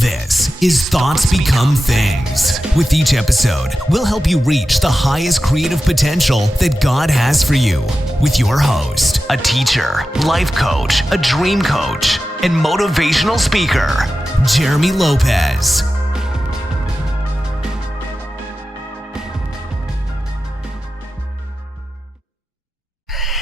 This is Thoughts Become Things. With each episode, we'll help you reach the highest creative potential that God has for you. With your host, a teacher, life coach, a dream coach, and motivational speaker, Jeremy Lopez.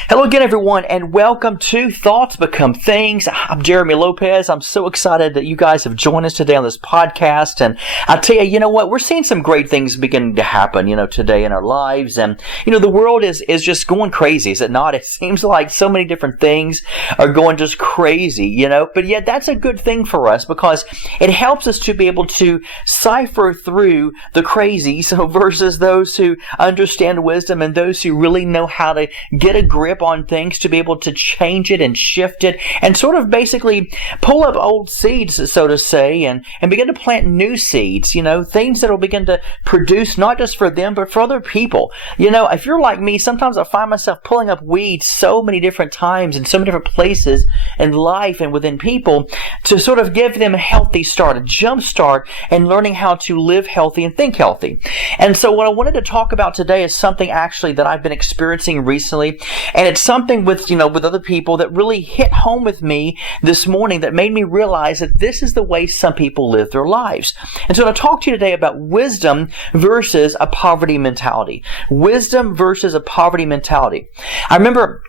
Hello again, everyone, and welcome to Thoughts Become Things. I'm Jeremy Lopez. I'm so excited that you guys have joined us today on this podcast. And I'll tell you, you know what? We're seeing some great things beginning to happen, today in our lives. And, the world is just going crazy, is it not? It seems like so many different things are going just crazy, But yet that's a good thing for us because it helps us to be able to cipher through the crazy, versus those who understand wisdom and those who really know how to get a grip on things to be able to change it and shift it and sort of basically pull up old seeds, so to say, and begin to plant new seeds, things that will begin to produce not just for them, but for other people. If you're like me, sometimes I find myself pulling up weeds so many different times in so many different places in life and within people to sort of give them a healthy start, a jump start, and learning how to live healthy and think healthy. And so what I wanted to talk about today is something actually that I've been experiencing recently. And it's something with other people that really hit home with me this morning that made me realize that this is the way some people live their lives. And so I'm going to talk to you today about wisdom versus a poverty mentality. Wisdom versus a poverty mentality. I remember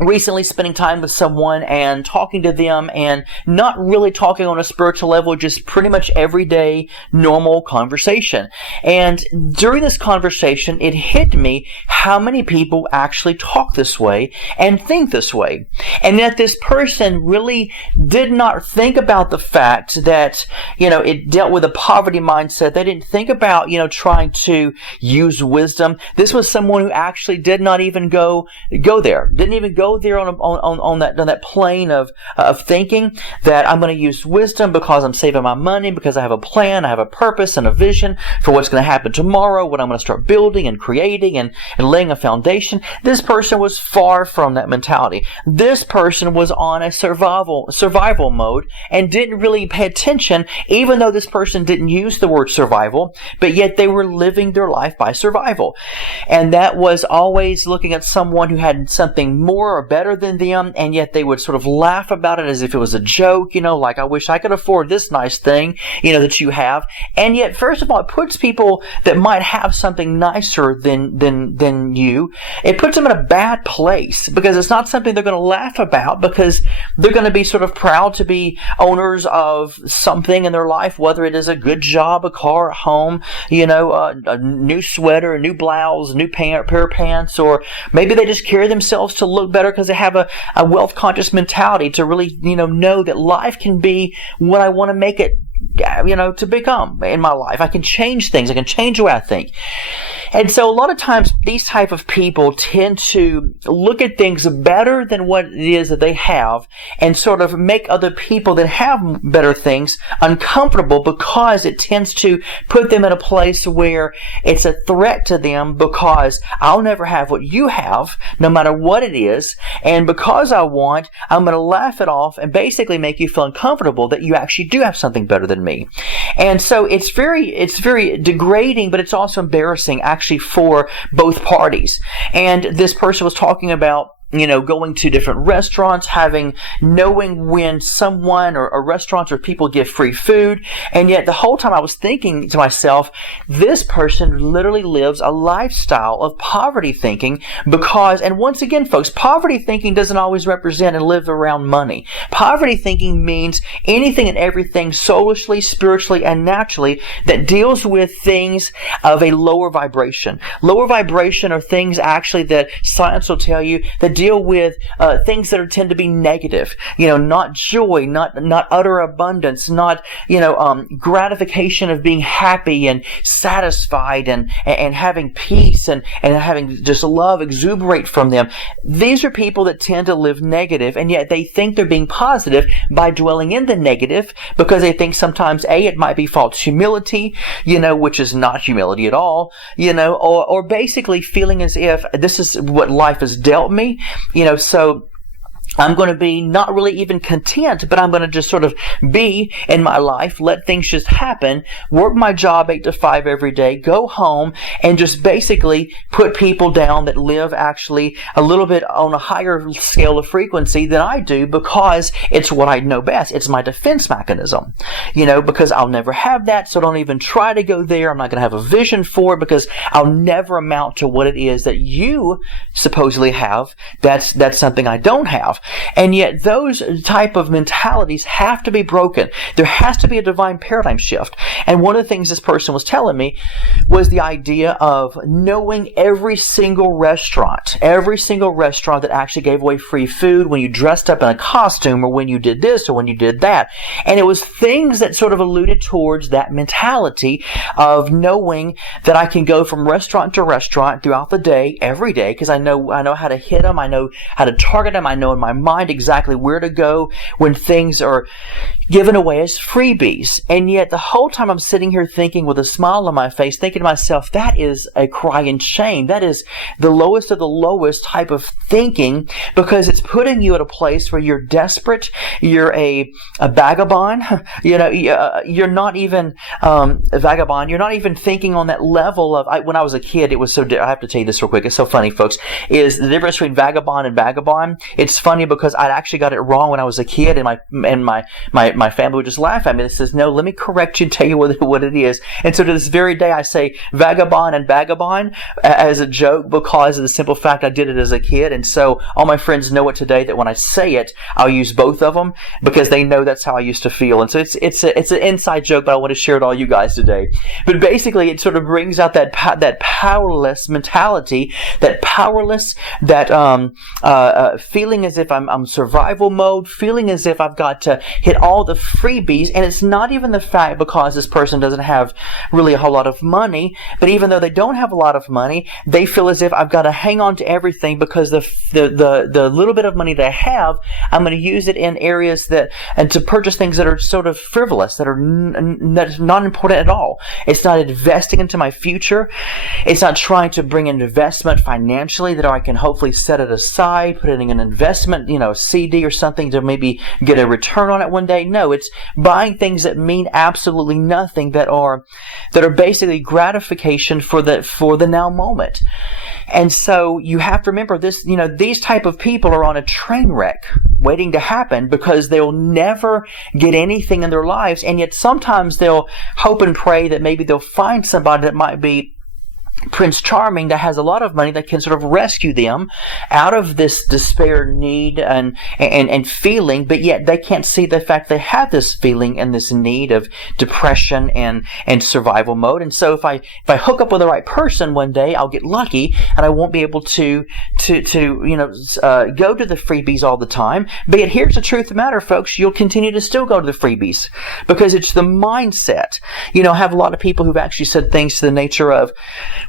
recently spending time with someone and talking to them and not really talking on a spiritual level, just pretty much everyday normal conversation. And during this conversation, it hit me how many people actually talk this way and think this way. And that this person really did not think about the fact that, it dealt with a poverty mindset. They didn't think about, trying to use wisdom. This was someone who actually did not even go there. Didn't even go there on that plane of thinking that I'm going to use wisdom because I'm saving my money, because I have a plan, I have a purpose and a vision for what's going to happen tomorrow, what I'm going to start building and creating and laying a foundation. This person was far from that mentality. This person was on a survival mode and didn't really pay attention, even though this person didn't use the word survival, but yet they were living their life by survival. And that was always looking at someone who had something more or better than them, and yet they would sort of laugh about it as if it was a joke, like, I wish I could afford this nice thing, that you have. And yet, first of all, it puts people that might have something nicer than you, it puts them in a bad place because it's not something they're going to laugh about, because they're going to be sort of proud to be owners of something in their life, whether it is a good job, a car, a home, a new sweater, a new blouse, a new pair of pants, or maybe they just carry themselves to look better because they have a wealth conscious mentality to really, know that life can be what I want to make it, to become in my life. I can change things. I can change the way I think. And so a lot of times these type of people tend to look at things better than what it is that they have and sort of make other people that have better things uncomfortable, because it tends to put them in a place where it's a threat to them, because I'll never have what you have, no matter what it is. And because I'm going to laugh it off and basically make you feel uncomfortable that you actually do have something better than me. And so it's very degrading, but it's also embarrassing actually for both parties. And this person was talking about going to different restaurants, knowing when someone or restaurants or people give free food. And yet the whole time I was thinking to myself, this person literally lives a lifestyle of poverty thinking and once again, folks, poverty thinking doesn't always represent and live around money. Poverty thinking means anything and everything soulishly, spiritually, and naturally that deals with things of a lower vibration. Lower vibration are things actually that science will tell you that deal with things that tend to be negative, not joy, not utter abundance, not gratification of being happy and satisfied and having peace and having just love exuberate from them. These are people that tend to live negative, and yet they think they're being positive by dwelling in the negative, because they think sometimes it might be false humility, which is not humility at all, or basically feeling as if this is what life has dealt me. So I'm going to be not really even content, but I'm going to just sort of be in my life, let things just happen, work my job 8 to 5 every day, go home, and just basically put people down that live actually a little bit on a higher scale of frequency than I do, because it's what I know best. It's my defense mechanism, because I'll never have that, so don't even try to go there. I'm not going to have a vision for it, because I'll never amount to what it is that you supposedly have. That's something I don't have. And yet those type of mentalities have to be broken. There has to be a divine paradigm shift. And one of the things this person was telling me was the idea of knowing every single restaurant that actually gave away free food, when you dressed up in a costume, or when you did this or when you did that. And it was things that sort of alluded towards that mentality of knowing that I can go from restaurant to restaurant throughout the day, every day, because I know how to hit them, I know how to target them, I know in my mind exactly where to go when things are given away as freebies. And yet the whole time I'm sitting here thinking with a smile on my face, thinking to myself, that is a crying shame. That is the lowest of the lowest type of thinking, because it's putting you at a place where you're desperate, you're a vagabond, you're not even a vagabond, you're not even thinking on that level of, when I was a kid, it was so, I have to tell you this real quick, it's so funny, folks, is the difference between vagabond and vagabond. It's funny because I actually got it wrong when I was a kid, and my family would just laugh at me. They says, no, let me correct you and tell you what it is. And so to this very day, I say vagabond and vagabond as a joke, because of the simple fact I did it as a kid. And so all my friends know it today, that when I say it, I'll use both of them, because they know that's how I used to feel. And so it's an inside joke, but I want to share it all you guys today. But basically, it sort of brings out that powerless mentality, that feeling as if I'm survival mode, feeling as if I've got to hit all the freebies. And it's not even the fact because this person doesn't have really a whole lot of money, but even though they don't have a lot of money, they feel as if I've got to hang on to everything, because the little bit of money that I have, I'm going to use it in areas and to purchase things that are sort of frivolous, that are not important at all. It's not investing into my future. It's not trying to bring in investment financially that I can hopefully set it aside, put it in an investment, CD or something to maybe get a return on it one day. No, it's buying things that mean absolutely nothing, that are basically gratification for the now moment. And so you have to remember this, these type of people are on a train wreck waiting to happen, because they'll never get anything in their lives. And yet sometimes they'll hope and pray that maybe they'll find somebody that might be Prince Charming, that has a lot of money, that can sort of rescue them out of this despair, need, and feeling, but yet they can't see the fact they have this feeling and this need of depression and survival mode. And so if I hook up with the right person one day, I'll get lucky, and I won't be able to go to the freebies all the time. But yet here's the truth of the matter, folks: you'll continue to still go to the freebies, because it's the mindset. I have a lot of people who've actually said things to the nature of,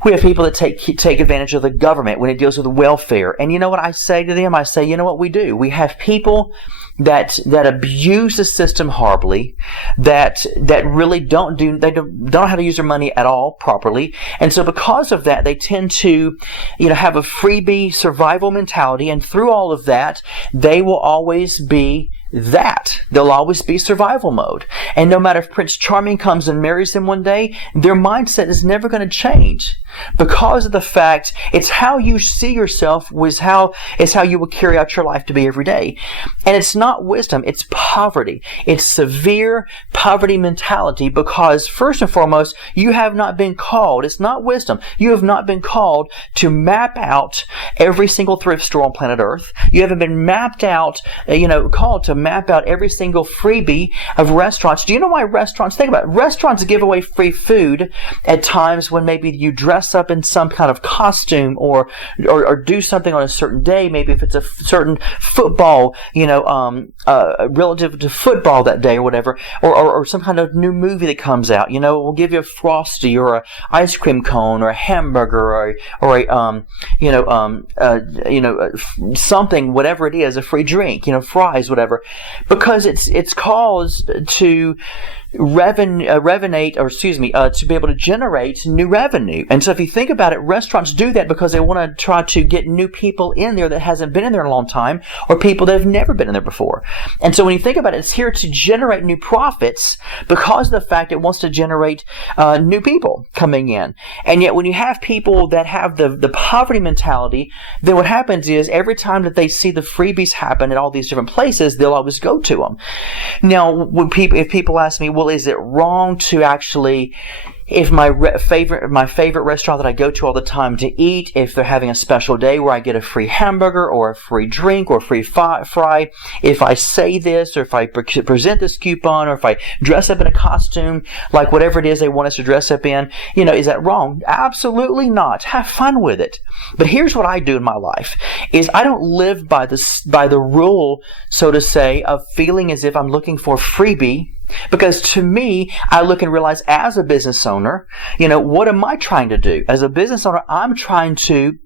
we have people that take advantage of the government when it deals with welfare. And you know what I say to them? I say, you know what we do? We have people that abuse the system horribly, that really don't know how to use their money at all properly. And so because of that, they tend to, have a freebie survival mentality. And through all of that, they will always be they'll always be survival mode. And no matter if Prince Charming comes and marries them one day, their mindset is never going to change, because of the fact it's how you see yourself is how you will carry out your life to be every day. And it's not wisdom, it's poverty. It's severe poverty mentality, because first and foremost, you have not been called. It's not wisdom. You have not been called to map out every single thrift store on planet Earth. You haven't been mapped out, called to map out every single freebie of restaurants. Do you know why think about it, restaurants give away free food at times when maybe you dress up in some kind of costume or do something on a certain day, maybe if it's a certain football, relative to football that day or whatever, or some kind of new movie that comes out, we'll give you a Frosty or a ice cream cone or a hamburger or something, whatever it is, a free drink, fries, whatever. Because it's caused to to be able to generate new revenue. And so if you think about it, restaurants do that because they want to try to get new people in there that hasn't been in there in a long time, or people that have never been in there before. And so when you think about it, it's here to generate new profits because of the fact it wants to generate new people coming in. And yet when you have people that have the poverty mentality, then what happens is every time that they see the freebies happen at all these different places, they'll always go to them. Now, if people ask me, well, is it wrong to actually, if my favorite restaurant that I go to all the time to eat, if they're having a special day where I get a free hamburger or a free drink or a free fry, if I say this, or if I present this coupon, or if I dress up in a costume, like whatever it is they want us to dress up in, is that wrong? Absolutely not. Have fun with it. But here's what I do in my life, is I don't live by the rule, so to say, of feeling as if I'm looking for a freebie. Because to me, I look and realize as a business owner, what am I trying to do? As a business owner, I'm trying to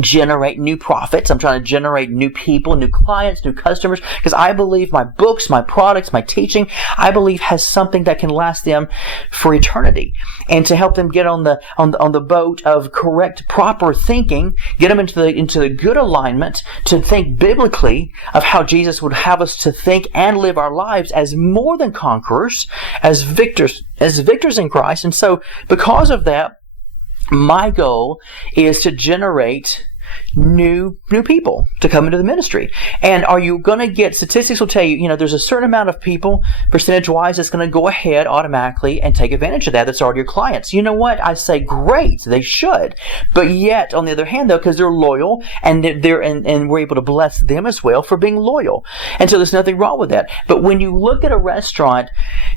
generate new profits. I'm trying to generate new people, new clients, new customers, because I believe my books, my products, my teaching, I believe has something that can last them for eternity. And to help them get on the boat of correct, proper thinking, get them into the good alignment to think biblically of how Jesus would have us to think and live our lives as more than conquerors, as victors in Christ. And so because of that, my goal is to generate new people to come into the ministry. And are you going to get, statistics will tell you, there's a certain amount of people, percentage-wise, that's going to go ahead automatically and take advantage of that. That's already your clients. You know what? I say, great, they should. But yet, on the other hand, though, because they're loyal and and we're able to bless them as well for being loyal. And so there's nothing wrong with that. But when you look at a restaurant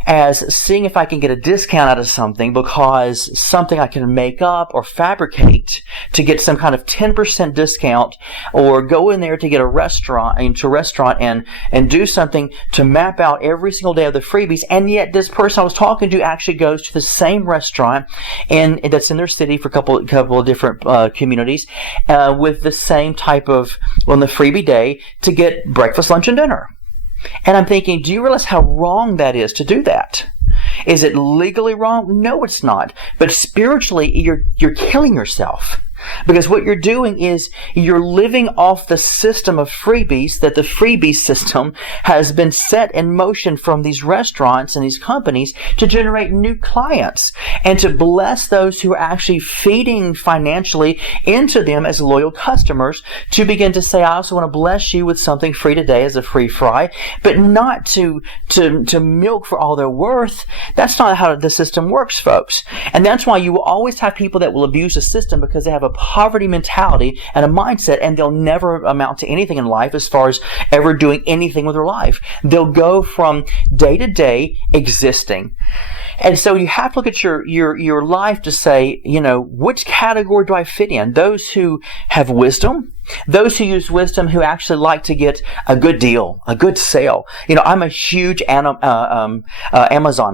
as seeing if I can get a discount out of something because something I can make up or fabricate to get some kind of 10% discount, or go in there to get a restaurant and do something to map out every single day of the freebies, and yet this person I was talking to actually goes to the same restaurant and that's in their city for a couple of different communities with the same type of on the freebie day to get breakfast, lunch, and dinner. And I'm thinking, do you realize how wrong that is to do that? Is it legally wrong? No, it's not. But spiritually, you're killing yourself. Because what you're doing is you're living off the system of freebies, that the freebie system has been set in motion from these restaurants and these companies to generate new clients and to bless those who are actually feeding financially into them as loyal customers, to begin to say, I also want to bless you with something free today as a free fry, but not to milk for all they're worth. That's not how the system works, folks. And that's why you will always have people that will abuse the system, because they have a poverty mentality and a mindset, and they'll never amount to anything in life as far as ever doing anything with their life. They'll go from day to day existing. And so you have to look at your life to say, which category do I fit in? Those who have wisdom, those who use wisdom, who actually like to get a good deal, a good sale. I'm a huge Amazon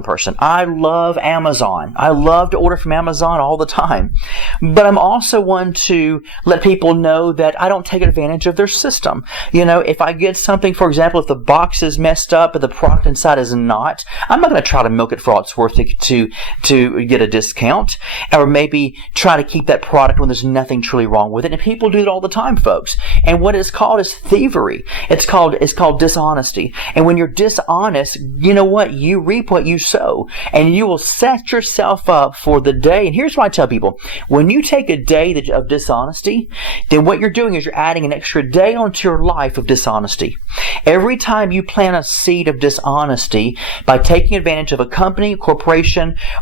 person. I love Amazon. I love to order from Amazon all the time. But I'm also one to let people know that I don't take advantage of their system. If I get something, for example, if the box is messed up but the product inside is not, I'm not going to try to milk it for all it's worth to get a discount, or maybe try to keep that product when there's nothing truly wrong with it. And people do it all the time, folks. And what it's called is thievery. It's called dishonesty. And when you're dishonest, you know what? You reap what you sow, and you will set yourself up for the day. And here's what I tell people: when you take a day of dishonesty, then what you're doing is you're adding an extra day onto your life of dishonesty. Every time you plant a seed of dishonesty by taking advantage of a company, corporation,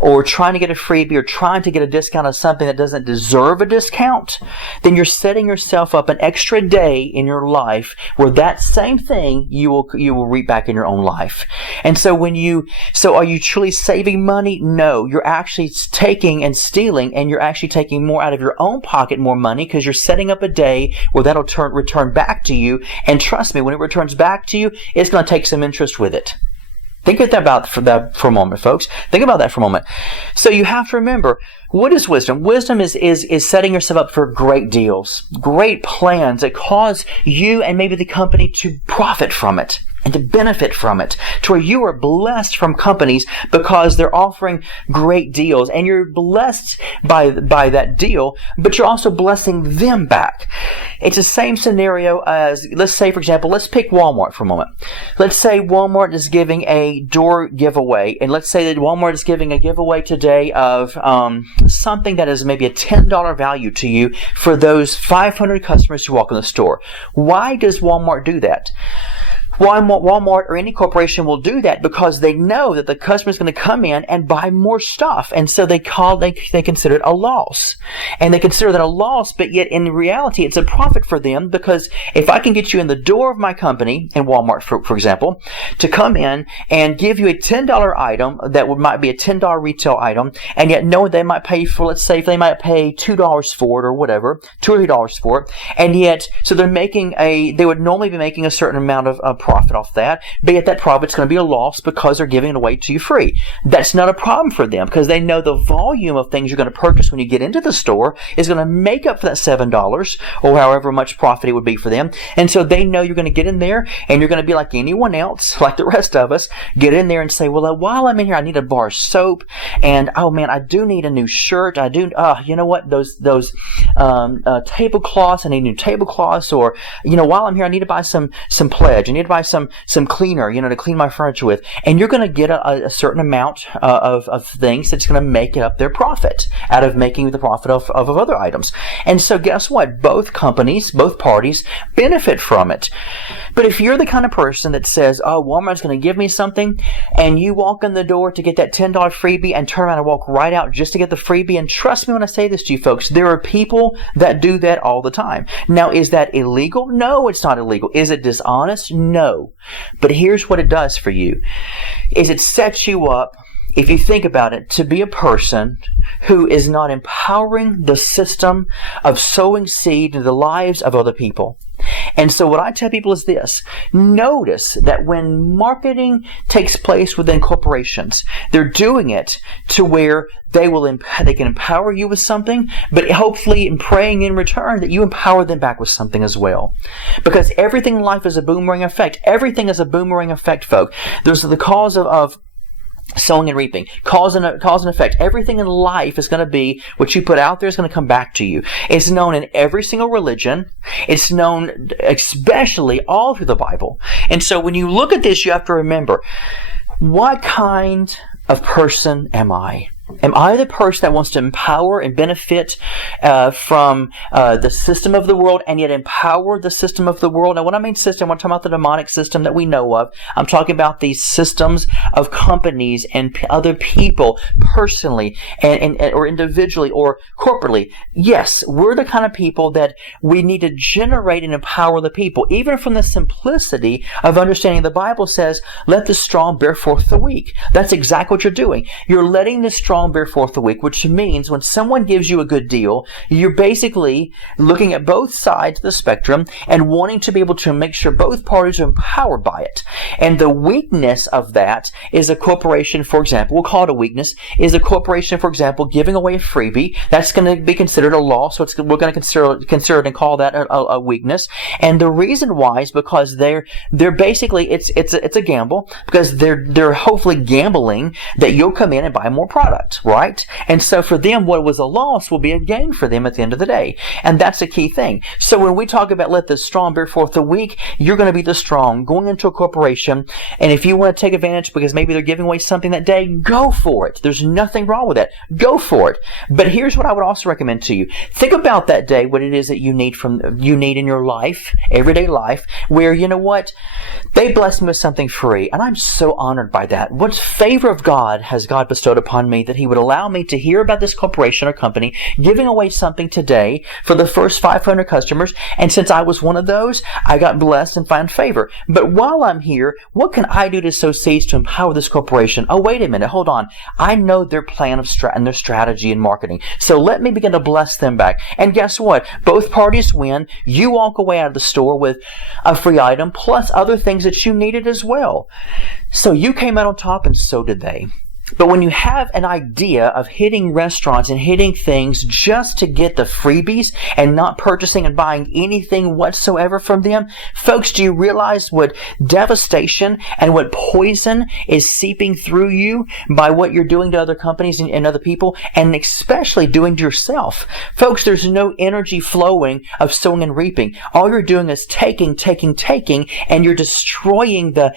or trying to get a freebie, or trying to get a discount on something that doesn't deserve a discount, then you're setting yourself up an extra day in your life where that same thing you will reap back in your own life. And so are you truly saving money? No, you're actually taking and stealing, and you're actually taking more out of your own pocket, more money, because you're setting up a day where that'll return back to you. And trust me, when it returns back to you, it's going to take some interest with it. Think about that for a moment, folks. Think about that for a moment. So you have to remember, what is wisdom? Wisdom is setting yourself up for great deals, great plans that cause you and maybe the company to profit from it. and to benefit from it, to where you are blessed from companies because they're offering great deals, and you're blessed by that deal, but you're also blessing them back. It's the same scenario as, let's say, for example, let's pick Walmart for a moment. Let's say Walmart is giving a door giveaway, and let's say that Walmart is giving a giveaway today of something that is maybe a $10 value to you for those 500 customers who walk in the store. Why does Walmart do that? Walmart or any corporation will do that because they know that the customer is going to come in and buy more stuff, and so they consider it a loss, and they consider that a loss. But yet, in reality, it's a profit for them, because if I can get you in the door of my company, in Walmart, for example, to come in and give you a $10 item that might be a $10 retail item, and yet knowing they might pay for, let's say, if they might pay $2 for it or whatever, $2 or $3 for it, and yet so they would normally be making a certain amount of profit off that, but yet that profit's going to be a loss because they're giving it away to you free. That's not a problem for them, because they know the volume of things you're going to purchase when you get into the store is going to make up for that $7 or however much profit it would be for them. And so they know you're going to get in there and you're going to be like anyone else, like the rest of us, get in there and say, well, while I'm in here, I need a bar of soap, and oh man, I do need a new shirt. I do, you know what, those tablecloths, I need new tablecloths, or, while I'm here, I need to buy some Pledge. I need to buy some cleaner, to clean my furniture with. And you're going to get a certain amount of things that's going to make up their profit out of making the profit of other items. And so guess what? Both companies, both parties benefit from it. But if you're the kind of person that says, oh, Walmart's going to give me something, and you walk in the door to get that $10 freebie and turn around and walk right out just to get the freebie, and trust me when I say this to you folks, there are people that do that all the time. Now, is that illegal? No, it's not illegal. Is it dishonest? No. But here's what it does for you, is it sets you up, if you think about it, to be a person who is not empowering the system of sowing seed into the lives of other people. And so what I tell people is this: notice that when marketing takes place within corporations, they're doing it to where they can empower you with something, but hopefully in praying in return that you empower them back with something as well. Because everything in life is a boomerang effect. Everything is a boomerang effect, folk. There's the cause of sowing and reaping, cause and effect. Everything in life is going to be what you put out there is going to come back to you. It's known in every single religion. It's known especially all through the Bible. And so when you look at this, you have to remember, what kind of person am I? Am I the person that wants to empower and benefit from the system of the world, and yet empower the system of the world? Now, when I mean system, I'm talking about the demonic system that we know of. I'm talking about these systems of companies and other people personally and or individually or corporately. Yes, we're the kind of people that we need to generate and empower the people, even from the simplicity of understanding the Bible says, let the strong bear forth the weak. That's exactly what you're doing. You're letting the strong bear forth the weak, which means when someone gives you a good deal, you're basically looking at both sides of the spectrum and wanting to be able to make sure both parties are empowered by it. And the weakness of that is a corporation, for example, we'll call it a weakness, is a corporation, for example, giving away a freebie. That's going to be considered a loss, so we're going to consider it and call that a weakness. And the reason why is because they're basically, it's a gamble, because they're hopefully gambling that you'll come in and buy more product. Right? And so for them, what was a loss will be a gain for them at the end of the day. And that's a key thing. So when we talk about let the strong bear forth the weak, you're going to be the strong going into a corporation. And if you want to take advantage because maybe they're giving away something that day, go for it. There's nothing wrong with that. Go for it. But here's what I would also recommend to you. Think about that day, what it is that you need in your life, everyday life, where, you know what? They blessed me with something free. And I'm so honored by that. What favor of God has God bestowed upon me that He would allow me to hear about this corporation or company giving away something today for the first 500 customers. And since I was one of those, I got blessed and found favor. But while I'm here, what can I do to sow seeds to empower this corporation? Oh, wait a minute. Hold on. I know their plan of and their strategy and marketing. So let me begin to bless them back. And guess what? Both parties win. You walk away out of the store with a free item plus other things that you needed as well. So you came out on top, and so did they. But when you have an idea of hitting restaurants and hitting things just to get the freebies and not purchasing and buying anything whatsoever from them, folks, do you realize what devastation and what poison is seeping through you by what you're doing to other companies and other people, and especially doing to yourself? Folks, there's no energy flowing of sowing and reaping. All you're doing is taking, and you're destroying the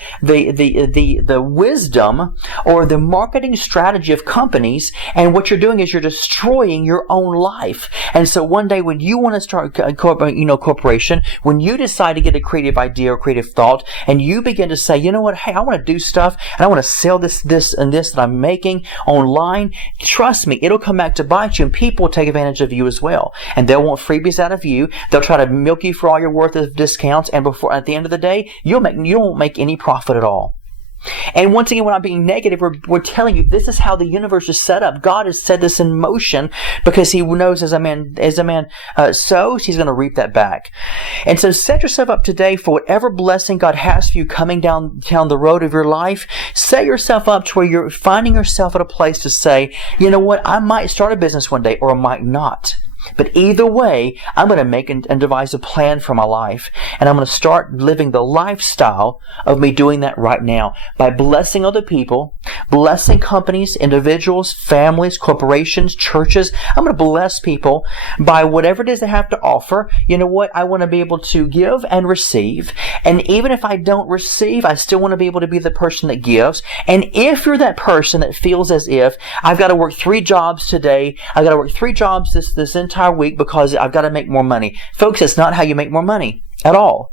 wisdom or the marketing strategy of companies, and what you're doing is you're destroying your own life. And so one day when you want to start a corporation, when you decide to get a creative idea or creative thought, and you begin to say, you know what, hey, I want to do stuff, and I want to sell this that I'm making online, trust me, it'll come back to bite you, and people will take advantage of you as well. And they'll want freebies out of you. They'll try to milk you for all your worth of discounts, and at the end of the day, you won't make any profit at all. And once again, we're not being negative. We're telling you this is how the universe is set up. God has set this in motion because He knows as a man sows, he's going to reap that back. And so set yourself up today for whatever blessing God has for you coming down the road of your life. Set yourself up to where you're finding yourself at a place to say, you know what, I might start a business one day or I might not. But either way, I'm going to make and devise a plan for my life. And I'm going to start living the lifestyle of me doing that right now by blessing other people, blessing companies, individuals, families, corporations, churches. I'm going to bless people by whatever it is they have to offer. You know what? I want to be able to give and receive. And even if I don't receive, I still want to be able to be the person that gives. And if you're that person that feels as if I've got to work 3 jobs today, I've got to work 3 jobs this entire week because I've got to make more money. Folks, that's not how you make more money at all.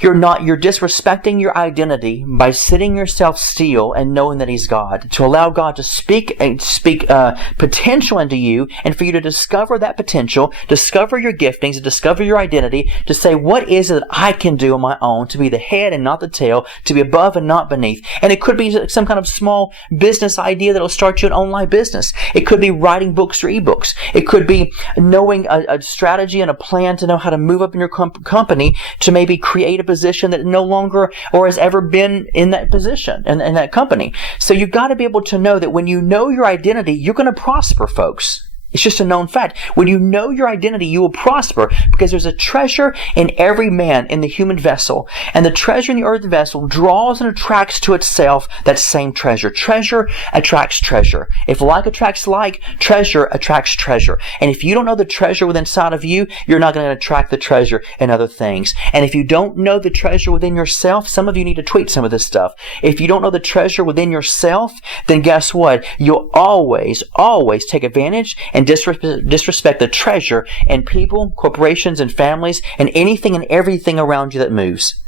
You're disrespecting your identity by sitting yourself still and knowing that He's God. To allow God to speak potential into you, and for you to discover that potential, discover your giftings, and discover your identity, to say, what is it that I can do on my own to be the head and not the tail, to be above and not beneath? And it could be some kind of small business idea that will start you an online business. It could be writing books or ebooks. It could be knowing a strategy and a plan to know how to move up in your company to maybe create a position that no longer or has ever been in that position in that company. So you've got to be able to know that when you know your identity, you're going to prosper, folks. It's just a known fact. When you know your identity, you will prosper because there's a treasure in every man in the human vessel. And the treasure in the earthen vessel draws and attracts to itself that same treasure. Treasure attracts treasure. If like attracts like, treasure attracts treasure. And if you don't know the treasure within inside of you, you're not going to attract the treasure in other things. And if you don't know the treasure within yourself, some of you need to tweak some of this stuff. If you don't know the treasure within yourself, then guess what? You'll always take advantage and disrespect the treasure in people, corporations, and families, and anything and everything around you that moves.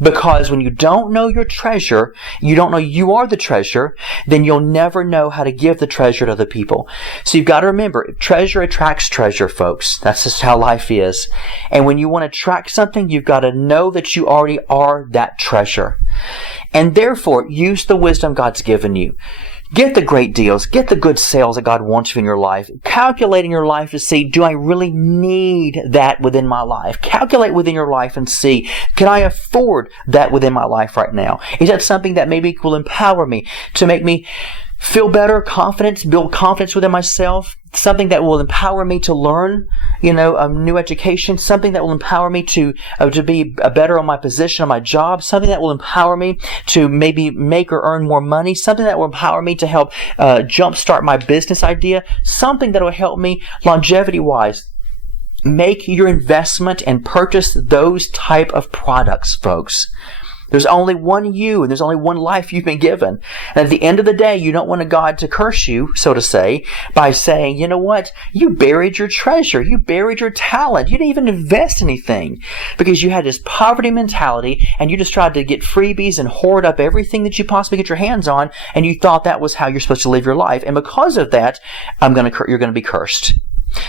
Because when you don't know your treasure, you don't know you are the treasure, then you'll never know how to give the treasure to other people. So you've got to remember, treasure attracts treasure, folks. That's just how life is. And when you want to attract something, you've got to know that you already are that treasure. And therefore, use the wisdom God's given you. Get the great deals. Get the good sales that God wants you in your life. Calculate in your life to see, do I really need that within my life? Calculate within your life and see, can I afford that within my life right now? Is that something that maybe will empower me to make me feel better, confidence, build confidence within myself, something that will empower me to learn, a new education, something that will empower me to be better on my position, on my job, something that will empower me to maybe make or earn more money, something that will empower me to help jumpstart my business idea, something that will help me longevity-wise. Make your investment and purchase those type of products, folks. There's only one you, and there's only one life you've been given. And at the end of the day, you don't want God to curse you, so to say, by saying, you know what? You buried your treasure. You buried your talent. You didn't even invest anything because you had this poverty mentality and you just tried to get freebies and hoard up everything that you possibly get your hands on, and you thought that was how you're supposed to live your life. And because of that, you're going to be cursed.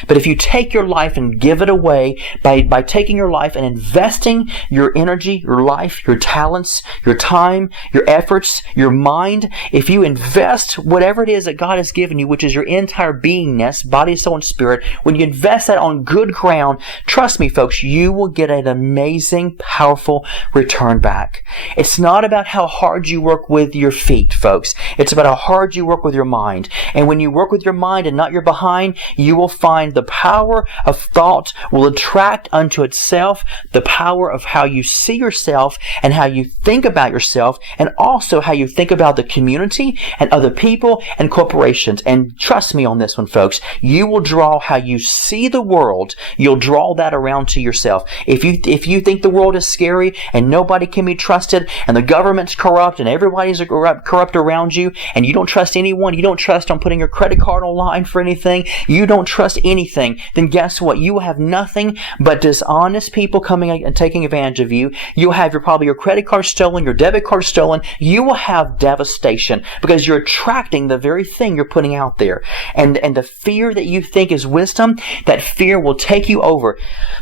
But if you take your life and give it away by taking your life and investing your energy, your life, your talents, your time, your efforts, your mind, if you invest whatever it is that God has given you, which is your entire beingness, body, soul, and spirit, when you invest that on good ground, trust me, folks, you will get an amazing, powerful return back. It's not about how hard you work with your feet, folks. It's about how hard you work with your mind. And when you work with your mind and not your behind, you will find the power of thought will attract unto itself the power of how you see yourself and how you think about yourself, and also how you think about the community and other people and corporations. And trust me on this one, folks, you will draw how you see the world. You'll draw that around to yourself. If you think the world is scary and nobody can be trusted and the government's corrupt and everybody's corrupt around you, and you don't trust anyone, you don't trust on putting your credit card online for anything, you don't trust anything, then guess what? You will have nothing but dishonest people coming and taking advantage of you. You'll have probably your credit card stolen, your debit card stolen. You will have devastation because you're attracting the very thing you're putting out there. And the fear that you think is wisdom, that fear will take you over.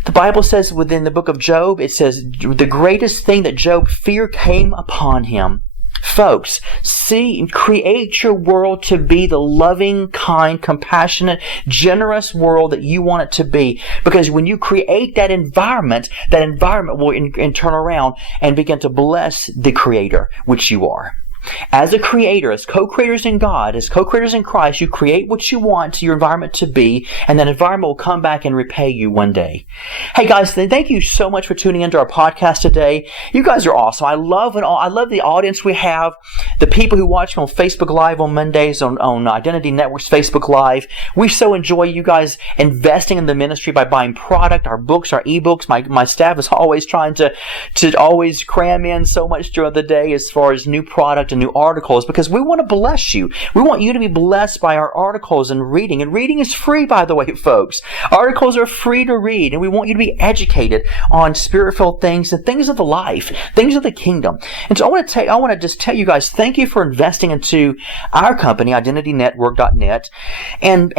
The Bible says within the book of Job, it says the greatest thing that Job fear came upon him. Folks, create your world to be the loving, kind, compassionate, generous world that you want it to be. Because when you create that environment will in turn around and begin to bless the Creator, which you are. As a creator, as co-creators in God, as co-creators in Christ, you create what you want your environment to be, and that environment will come back and repay you one day. Hey guys, thank you so much for tuning into our podcast today. You guys are awesome. I love the audience we have, the people who watch me on Facebook Live on Mondays, on Identity Network's Facebook Live. We so enjoy you guys investing in the ministry by buying product, our books, our ebooks. My staff is always trying to always cram in so much during the day as far as new product and new articles, because we want to bless you. We want you to be blessed by our articles and reading. And reading is free, by the way, folks. Articles are free to read, and we want you to be educated on spirit-filled things and things of the life, things of the kingdom. And so I want to just tell you guys, thank you for investing into our company, IdentityNetwork.net. And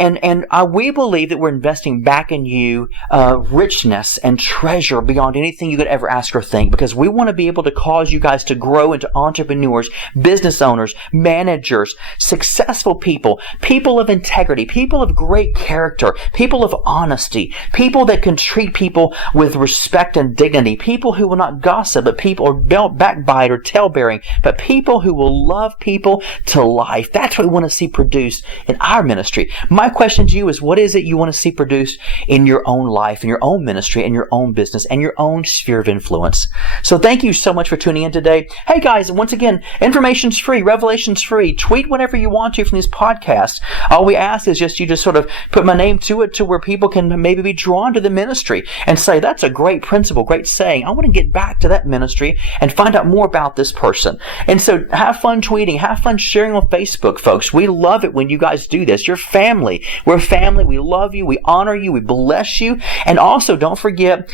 we believe that we're investing back in you richness and treasure beyond anything you could ever ask or think, because we want to be able to cause you guys to grow into entrepreneurs, business owners, managers, successful people, people of integrity, people of great character, people of honesty, people that can treat people with respect and dignity, people who will not gossip, but people or backbite or tale-bearing, but people who will love people to life. That's what we want to see produced in our ministry. My question to you is, what is it you want to see produced in your own life, in your own ministry, in your own business, and your own sphere of influence? So thank you so much for tuning in today. Hey guys, once again, information's free, revelation's free. Tweet whenever you want to from these podcasts. All we ask is you just sort of put my name to it to where people can maybe be drawn to the ministry and say, that's a great principle, great saying. I want to get back to that ministry and find out more about this person. And so have fun tweeting, have fun sharing on Facebook, folks. We love it when you guys do this. You're family. We're family. We love you. We honor you. We bless you. And also don't forget,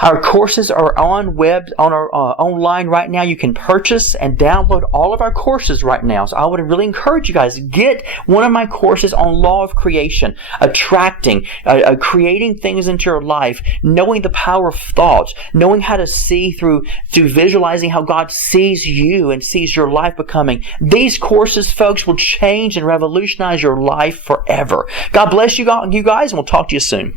our courses are online right now. You can purchase and download all of our courses right now. So I would really encourage you guys, get one of my courses on law of creation, attracting, creating things into your life, knowing the power of thought, knowing how to see through visualizing how God sees you and sees your life becoming. These courses, folks, will change and revolutionize your life forever. God bless you guys, and we'll talk to you soon.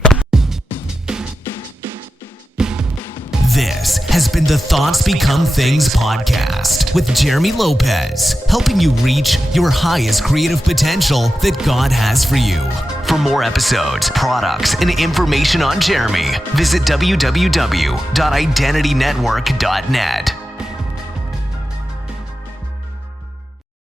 This has been the Thoughts Become Things podcast with Jeremy Lopez, helping you reach your highest creative potential that God has for you. For more episodes, products, and information on Jeremy, visit www.identitynetwork.net.